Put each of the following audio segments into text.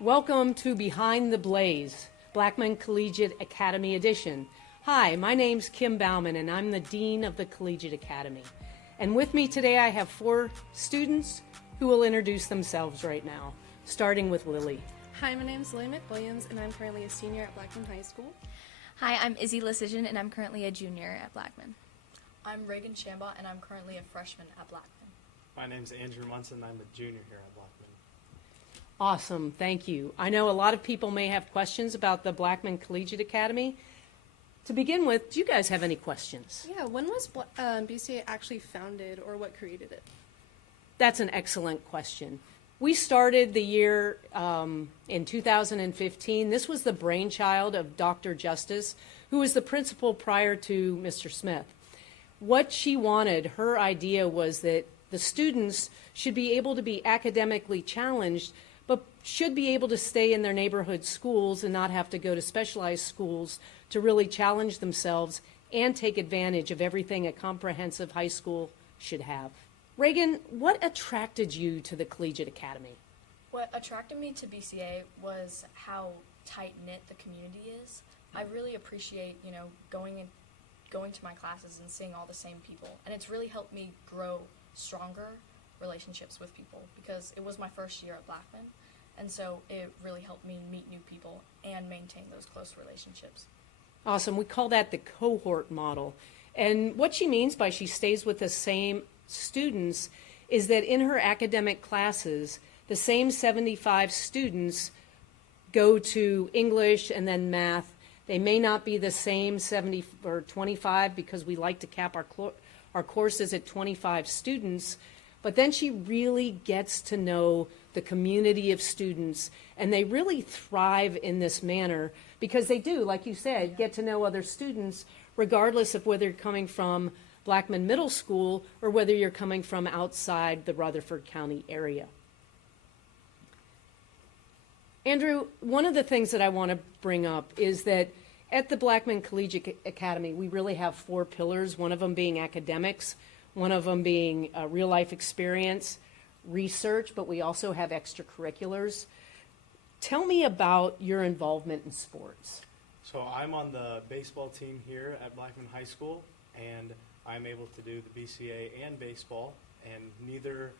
Welcome to Behind the Blaze, Blackman Collegiate Academy Edition. Hi, my name's Kim Baumann, and I'm the Dean of the Collegiate Academy. And with me today I have 4 students who will introduce themselves right now, starting with Lily. Hi, my name is Lily McWilliams, and I'm currently a senior at Blackman High School. Hi, I'm Izzy Lecision, and I'm currently a junior at Blackman. I'm Reagan Shambot, and I'm currently a freshman at Blackman. My name's Andrew Munson, I'm a junior here at Blackman. Awesome, thank you. I know a lot of people may have questions about the Blackman Collegiate Academy. To begin with, do you guys have any questions? Yeah, when was BCA actually founded, or what created it? That's an excellent question. We started the year in 2015. This was the brainchild of Dr. Justice, who was the principal prior to Mr. Smith. What she wanted, her idea was that the students should be able to be academically challenged, but should be able to stay in their neighborhood schools and not have to go to specialized schools to really challenge themselves and take advantage of everything a comprehensive high school should have. Reagan, what attracted you to the Collegiate Academy? What attracted me to BCA was how tight-knit the community is. I really appreciate, going to my classes and seeing all the same people, and it's really helped me grow stronger relationships with people because it was my first year at Blackman, and so it really helped me meet new people and maintain those close relationships. Awesome. We call that the cohort model. And what she means by she stays with the same students is that in her academic classes, the same 75 students go to English and then math. They may not be the same 70 or 25 because we like to cap our courses at 25 students, but then she really gets to know the community of students, and they really thrive in this manner because they do, like you said, get to know other students regardless of whether you're coming from Blackman Middle School or whether you're coming from outside the Rutherford County area. Andrew, one of the things that I want to bring up is that at the Blackman Collegiate Academy, we really have 4 pillars, one of them being academics, one of them being real life experience, research, but we also have extracurriculars. Tell me about your involvement in sports. So I'm on the baseball team here at Blackman High School, and I'm able to do the BCA and baseball, and neither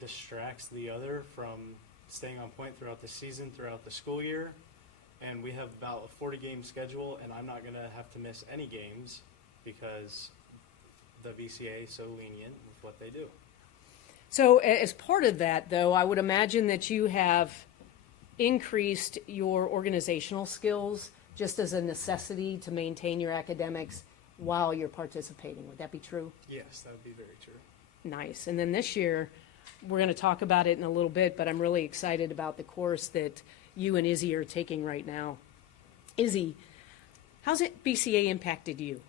distracts the other from staying on point throughout the season, throughout the school year. And we have about a 40-game schedule, and I'm not going to have to miss any games because the BCA is so lenient with what they do. So as part of that, though, I would imagine that you have increased your organizational skills just as a necessity to maintain your academics while you're participating. Would that be true? Yes, that would be very true. Nice. And then this year, we're going to talk about it in a little bit, but I'm really excited about the course that you and Izzy are taking right now. Izzy, how's BCA impacted you?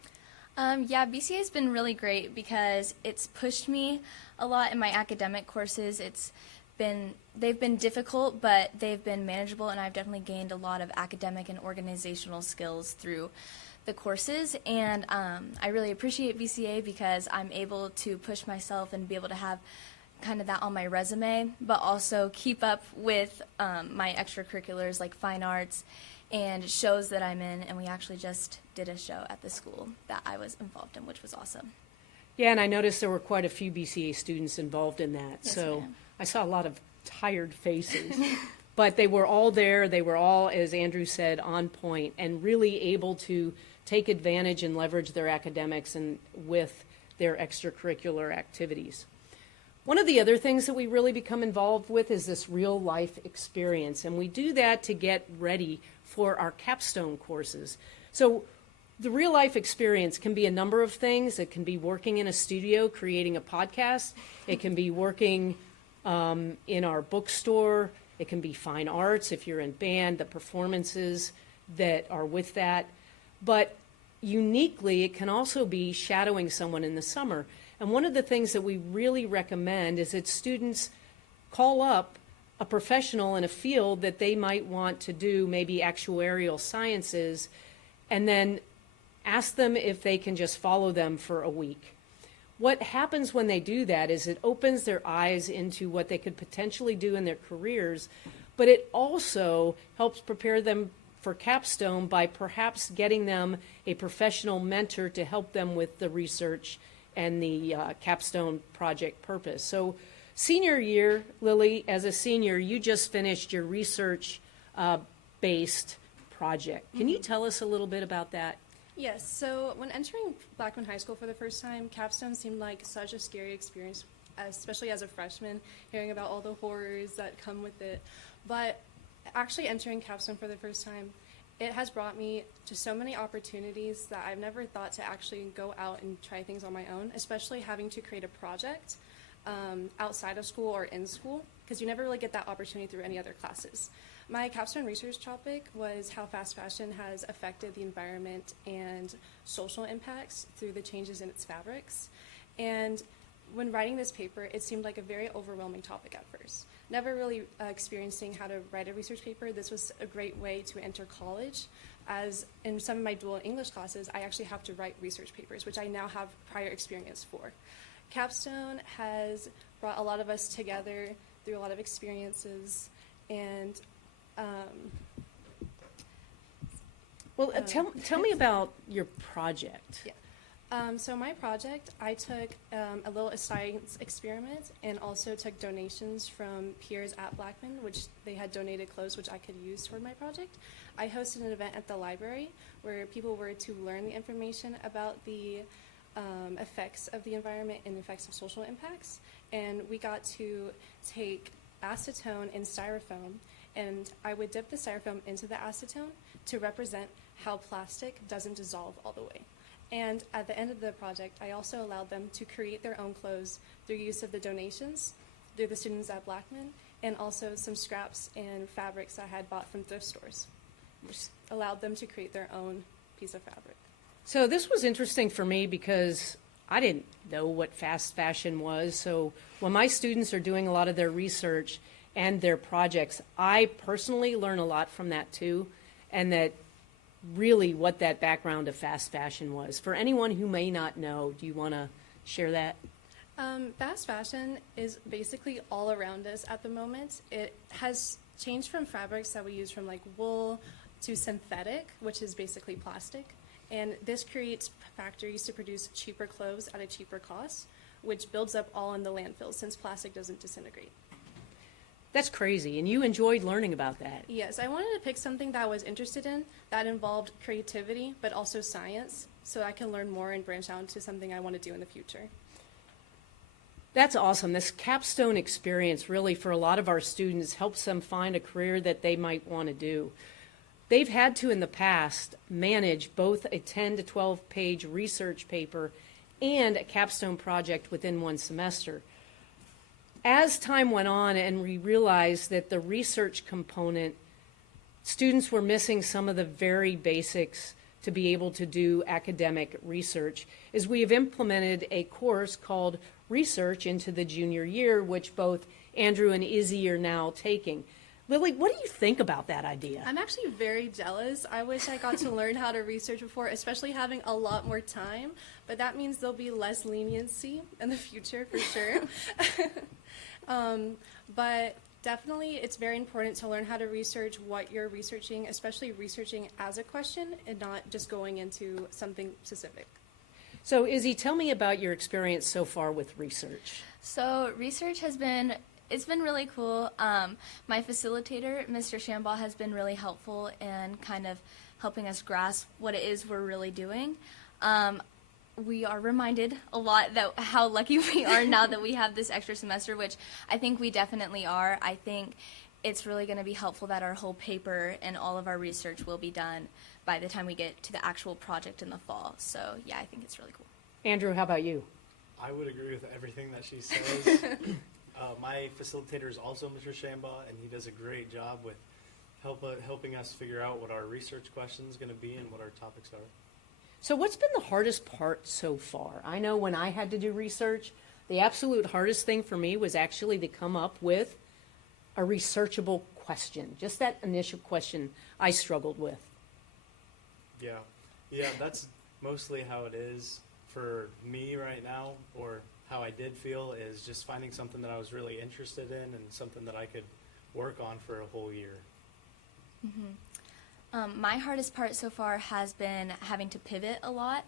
Yeah, BCA has been really great because it's pushed me a lot in my academic courses. They've been difficult, but they've been manageable, and I've definitely gained a lot of academic and organizational skills through the courses. And I really appreciate BCA because I'm able to push myself and be able to have kind of that on my resume, but also keep up with my extracurriculars like fine arts and shows that I'm in, and we actually just did a show at the school that I was involved in, which was awesome. Yeah, and I noticed there were quite a few BCA students involved in that. Yes, so ma'am. I saw a lot of tired faces, but they were all there. They were all, as Andrew said, on point and really able to take advantage and leverage their academics and with their extracurricular activities. One of the other things that we really become involved with is this real life experience, and we do that to get ready for our capstone courses. So the real life experience can be a number of things. It can be working in a studio, creating a podcast. It can be working in our bookstore. It can be fine arts if you're in band, the performances that are with that. But uniquely, it can also be shadowing someone in the summer. And one of the things that we really recommend is that students call up a professional in a field that they might want to do, maybe actuarial sciences, and then ask them if they can just follow them for a week. what happens when they do that is it opens their eyes into what they could potentially do in their careers, but it also helps prepare them for capstone by perhaps getting them a professional mentor to help them with the research and the capstone project purpose. So senior year, Lily, as a senior, you just finished your research based project. Can you tell us a little bit about that? Yes, so when entering Blackman High School for the first time, capstone seemed like such a scary experience, especially as a freshman, hearing about all the horrors that come with it. But actually entering capstone for the first time, it has brought me to so many opportunities that I've never thought to actually go out and try things on my own, especially having to create a project outside of school or in school, because you never really get that opportunity through any other classes. My capstone research topic was how fast fashion has affected the environment and social impacts through the changes in its fabrics. And when writing this paper, it seemed like a very overwhelming topic at first. Never really experiencing how to write a research paper, this was a great way to enter college, as in some of my dual English classes, I actually have to write research papers, which I now have prior experience for. Capstone has brought a lot of us together through a lot of experiences, and tell me about your project. yeah. So my project, I took a little science experiment and also took donations from peers at Blackman, which they had donated clothes which I could use toward my project. I hosted an event at the library where people were to learn the information about the effects of the environment and effects of social impacts. And we got to take acetone and styrofoam, and I would dip the styrofoam into the acetone to represent how plastic doesn't dissolve all the way. And at the end of the project, I also allowed them to create their own clothes through use of the donations through the students at Blackman, and also some scraps and fabrics I had bought from thrift stores, which allowed them to create their own piece of fabric. So this was interesting for me because I didn't know what fast fashion was. So when my students are doing a lot of their research and their projects, I personally learn a lot from that too, and that really what that background of fast fashion was. For anyone who may not know, do you want to share that? Fast fashion is basically all around us at the moment. It has changed from fabrics that we use from like wool to synthetic, which is basically plastic. And this creates factories to produce cheaper clothes at a cheaper cost, which builds up all in the landfills since plastic doesn't disintegrate. That's crazy, and you enjoyed learning about that. Yes, I wanted to pick something that I was interested in that involved creativity, but also science, so I can learn more and branch out into something I want to do in the future. That's awesome. This capstone experience really for a lot of our students helps them find a career that they might want to do. They've had to in the past manage both a 10 to 12 page research paper and a capstone project within one semester. As time went on and we realized that the research component, students were missing some of the very basics to be able to do academic research, is we have implemented a course called Research into the junior year, which both Andrew and Izzy are now taking. Lily, what do you think about that idea? I'm actually very jealous. I wish I got to learn how to research before, especially having a lot more time, but that means there'll be less leniency in the future for sure. But definitely it's very important to learn how to research what you're researching, especially researching as a question and not just going into something specific. So Izzy, tell me about your experience so far with research. So research has been, it's been really cool. My facilitator, Mr. Shambaugh, has been really helpful in kind of helping us grasp what it is we're really doing. We are reminded a lot that how lucky we are now that we have this extra semester, which I think we definitely are. I think it's really going to be helpful that our whole paper and all of our research will be done by the time we get to the actual project in the fall. So yeah, I think it's really cool. Andrew, how about you? I would agree with everything that she says. My facilitator is also Mr. Shambaugh, and he does a great job with helping us figure out what our research question is going to be and what our topics are. So what's been the hardest part so far? I know when I had to do research, the absolute hardest thing for me was actually to come up with a researchable question. Just that initial question I struggled with. Yeah, that's mostly how it is for me right now, or how I did feel, is just finding something that I was really interested in and something that I could work on for a whole year. My hardest part so far has been having to pivot a lot,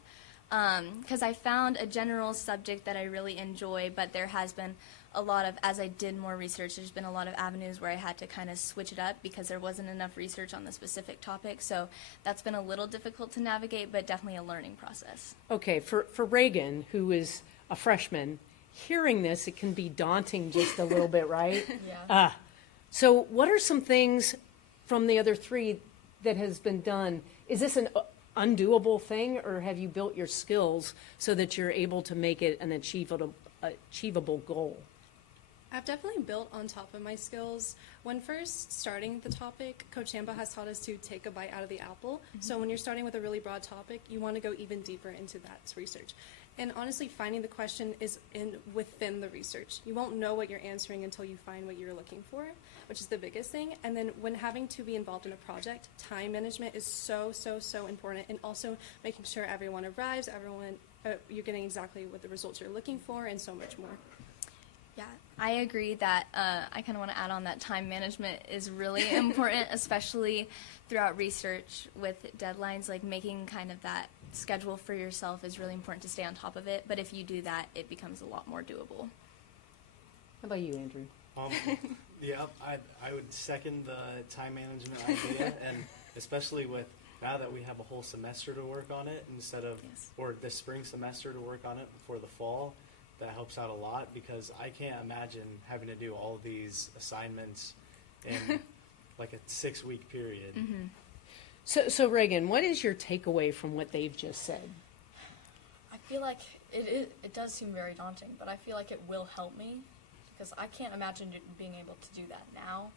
because I found a general subject that I really enjoy, but there has been a lot of, as I did more research, there's been a lot of avenues where I had to kind of switch it up because there wasn't enough research on the specific topic. So that's been a little difficult to navigate, but definitely a learning process. Okay, for Reagan, who is a freshman, hearing this, it can be daunting just a little bit, right? Yeah. So what are some things from the other three that has been done? Is this an undoable thing, or have you built your skills so that you're able to make it an achievable goal? I've definitely built on top of my skills. When first starting the topic, Coach Samba has taught us to take a bite out of the apple. So when you're starting with a really broad topic, you want to go even deeper into that research. And honestly, finding the question is within the research. You won't know what you're answering until you find what you're looking for, which is the biggest thing. And then when having to be involved in a project, time management is so important. And also making sure everyone arrives, you're getting exactly what the results you're looking for, and so much more. Yeah, I agree that I kind of want to add on that time management is really important, especially throughout research with deadlines. Like making kind of that schedule for yourself is really important to stay on top of it. But if you do that, it becomes a lot more doable. How about you, Andrew? Yeah, I would second the time management idea, and especially with now that we have a whole semester to work on it instead of, or the spring semester to work on it before the fall. That helps out a lot, because I can't imagine having to do all of these assignments in like a 6-week period. So Reagan, what is your takeaway from what they've just said? I feel like it does seem very daunting, but I feel like it will help me, because I can't imagine being able to do that now,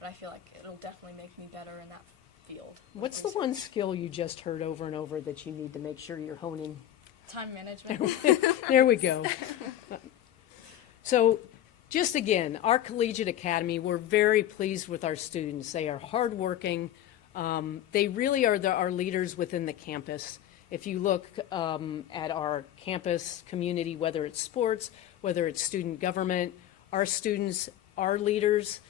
but I feel like it'll definitely make me better in that field. What's the one skill you just heard over and over that you need to make sure you're honing? Time management. There we go. So just again, our Collegiate Academy, we're very pleased with our students. They are hardworking. They really are our leaders within the campus. If you look at our campus community, whether it's sports, whether it's student government, our students are leaders.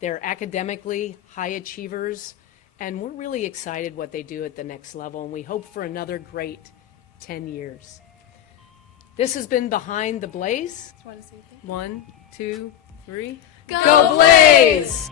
They're academically high achievers, and we're really excited what they do at the next level, and we hope for another great 10 years. This has been Behind the Blaze. Just want to say thank you. 1, 2, 3. Go Blaze!